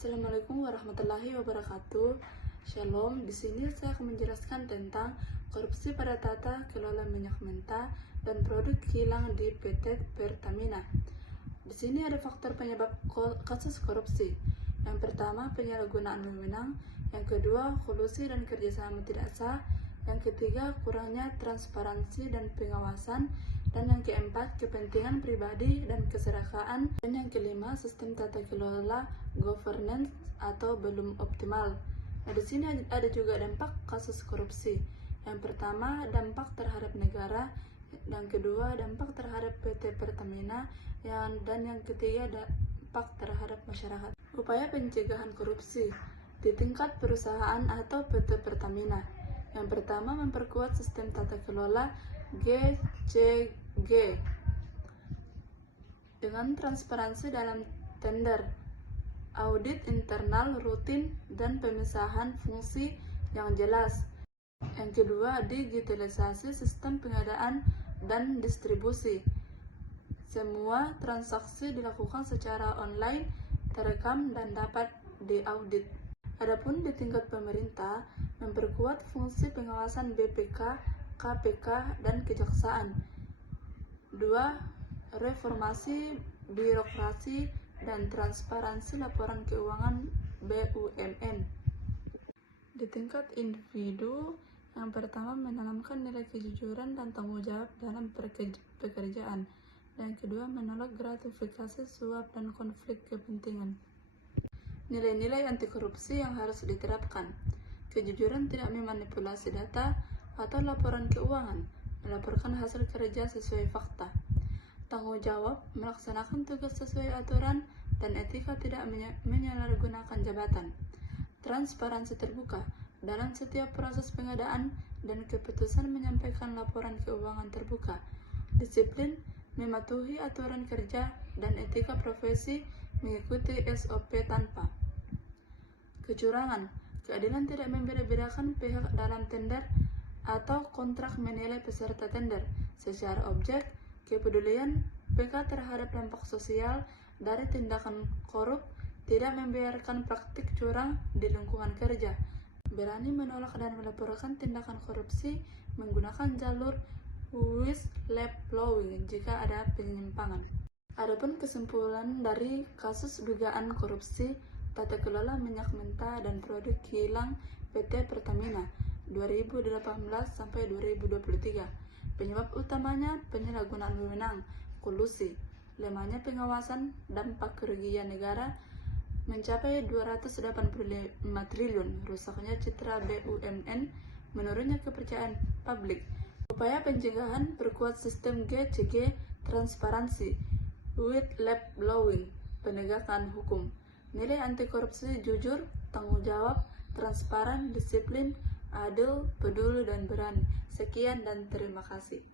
Assalamualaikum warahmatullahi wabarakatuh. Shalom. Di sini saya akan menjelaskan tentang korupsi pada tata kelola minyak mentah dan produk kilang di PT Pertamina. Di sini ada faktor penyebab kasus korupsi. Yang pertama, penyalahgunaan wewenang. Yang kedua, kolusi dan kerjasama tidak sah. Yang ketiga, kurangnya transparansi dan pengawasan. Dan yang keempat, kepentingan pribadi dan keserakahan. Dan yang kelima, sistem tata kelola governance atau belum optimal. Nah, di sini ada juga dampak kasus korupsi. Yang pertama, dampak terhadap negara. Yang kedua, dampak terhadap PT Pertamina. Dan yang ketiga, dampak terhadap masyarakat. Upaya pencegahan korupsi di tingkat perusahaan atau PT Pertamina. Yang pertama, memperkuat sistem tata kelola GCG dengan transparansi dalam tender, audit internal rutin, dan pemisahan fungsi yang jelas. Yang kedua, digitalisasi sistem pengadaan dan distribusi. Semua transaksi dilakukan secara online, terekam, dan dapat diaudit. Adapun di tingkat pemerintah, memperkuat fungsi pengawasan BPK, KPK, dan kejaksaan. 2. Reformasi birokrasi dan transparansi laporan keuangan BUMN. Di tingkat individu, yang pertama menanamkan nilai kejujuran dan tanggung jawab dalam pekerjaan. Dan yang kedua, menolak gratifikasi, suap, dan konflik kepentingan. Nilai-nilai anti korupsi yang harus diterapkan. Kejujuran, tidak memanipulasi data atau laporan keuangan, melaporkan hasil kerja sesuai fakta. Tanggung jawab, melaksanakan tugas sesuai aturan, dan etika, tidak menyalahgunakan jabatan. Transparansi, terbuka dalam setiap proses pengadaan dan keputusan, menyampaikan laporan keuangan terbuka. Disiplin, mematuhi aturan kerja dan etika profesi, mengikuti SOP tanpa kecurangan. Keadilan, tidak membeda-bedakan pihak dalam tender atau kontrak, menilai peserta tender secara objek. Kepedulian, peka terhadap dampak sosial dari tindakan korup, tidak membiarkan praktik curang di lingkungan kerja. Berani menolak dan melaporkan tindakan korupsi, menggunakan jalur whistleblowing jika ada penyimpangan. Adapun kesimpulan dari kasus dugaan korupsi tata kelola minyak mentah dan produk kilang PT Pertamina 2018 sampai 2023. Penyebab utamanya penyalahgunaan wewenang, kolusi, lemahnya pengawasan, dampak kerugian negara mencapai 285 triliun, rusaknya citra BUMN, menurunnya kepercayaan publik. Upaya pencegahan, perkuat sistem GCG, transparansi, whistleblowing, penegakan hukum. Nilai anti korupsi, jujur, tanggung jawab, transparan, disiplin, adil, peduli, dan berani. Sekian dan terima kasih.